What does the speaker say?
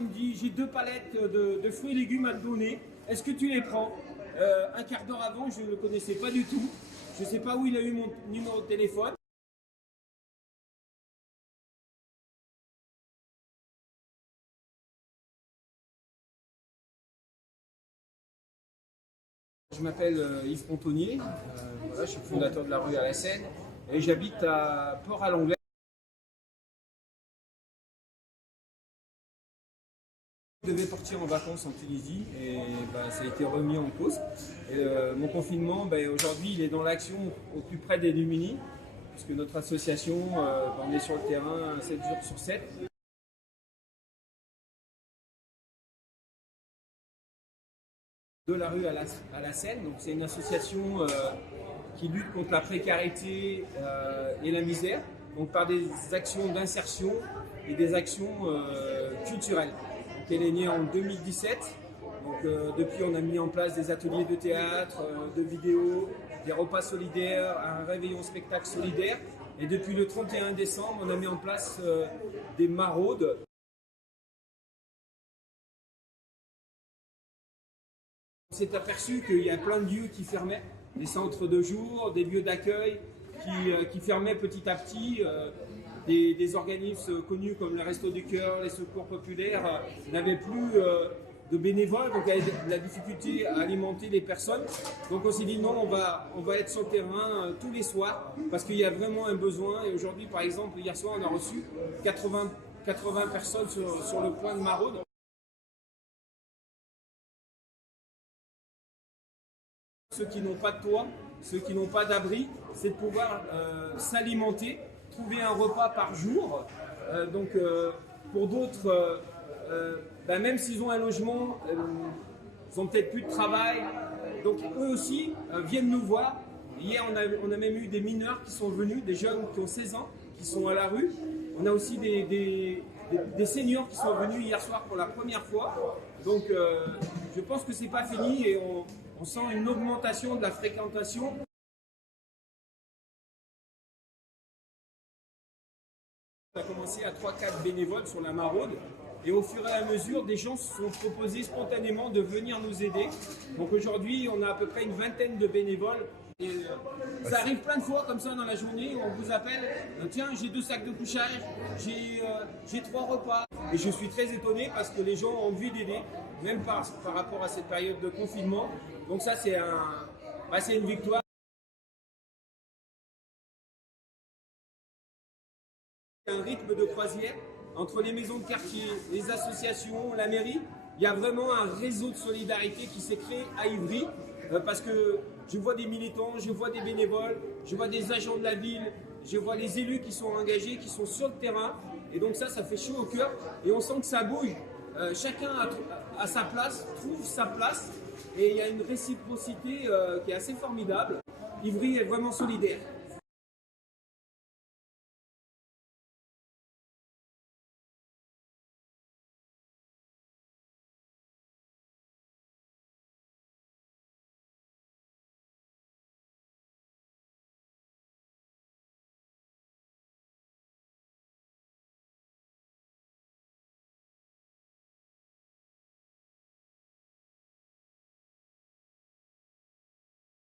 Il me dit, j'ai 2 palettes de fruits et légumes à te donner, est-ce que tu les prends? Un quart d'heure avant, je ne le connaissais pas du tout, je ne sais pas où il a eu mon numéro de téléphone. Je m'appelle Yves Pontonnier, voilà, je suis fondateur de la rue à la Seine et j'habite à Port-à-l'Anglais. Je devais partir en vacances en Tunisie et ça a été remis en cause. Et, mon confinement, aujourd'hui, il est dans l'action au plus près des démunis, puisque notre association, on est sur le terrain 7 jours sur 7. De la rue à la Seine, donc c'est une association qui lutte contre la précarité et la misère, donc par des actions d'insertion et des actions culturelles. Donc, elle est née en 2017. Donc, depuis, on a mis en place des ateliers de théâtre, de vidéo, des repas solidaires, un réveillon spectacle solidaire. Et depuis le 31 décembre, on a mis en place des maraudes. On s'est aperçu qu'il y a plein de lieux qui fermaient, des centres de jour, des lieux d'accueil qui fermaient petit à petit. Des organismes connus comme le Resto du Cœur, les Secours Populaires n'avaient plus de bénévoles, donc il y avait de la difficulté à alimenter les personnes. Donc on s'est dit non, on va être sur le terrain tous les soirs parce qu'il y a vraiment un besoin. Et aujourd'hui, par exemple, hier soir, on a reçu 80 personnes sur le point de maraude. Ceux qui n'ont pas de toit, ceux qui n'ont pas d'abri, c'est de pouvoir s'alimenter, trouver un repas par jour. Pour d'autres, même s'ils ont un logement, ils n'ont peut-être plus de travail. Donc eux aussi viennent nous voir. Hier, on a même eu des mineurs qui sont venus, des jeunes qui ont 16 ans, qui sont à la rue. On a aussi des seniors qui sont venus hier soir pour la première fois. Donc je pense que c'est pas fini et on sent une augmentation de la fréquentation. On a commencé à 3-4 bénévoles sur la maraude et au fur et à mesure, des gens se sont proposés spontanément de venir nous aider. Donc aujourd'hui, on a à peu près une vingtaine de bénévoles. Et, ça arrive plein de fois comme ça dans la journée, on vous appelle, tiens, j'ai 2 sacs de couchage, j'ai 3 repas. Et je suis très étonné parce que les gens ont envie d'aider, même par rapport à cette période de confinement. Donc ça, c'est une victoire. Un rythme de croisière entre les maisons de quartier, les associations, la mairie. Il y a vraiment un réseau de solidarité qui s'est créé à Ivry parce que je vois des militants, je vois des bénévoles, je vois des agents de la ville, je vois les élus qui sont engagés, qui sont sur le terrain. Et donc ça fait chaud au cœur et on sent que ça bouge. Chacun a sa place, trouve sa place et il y a une réciprocité qui est assez formidable. Ivry est vraiment solidaire.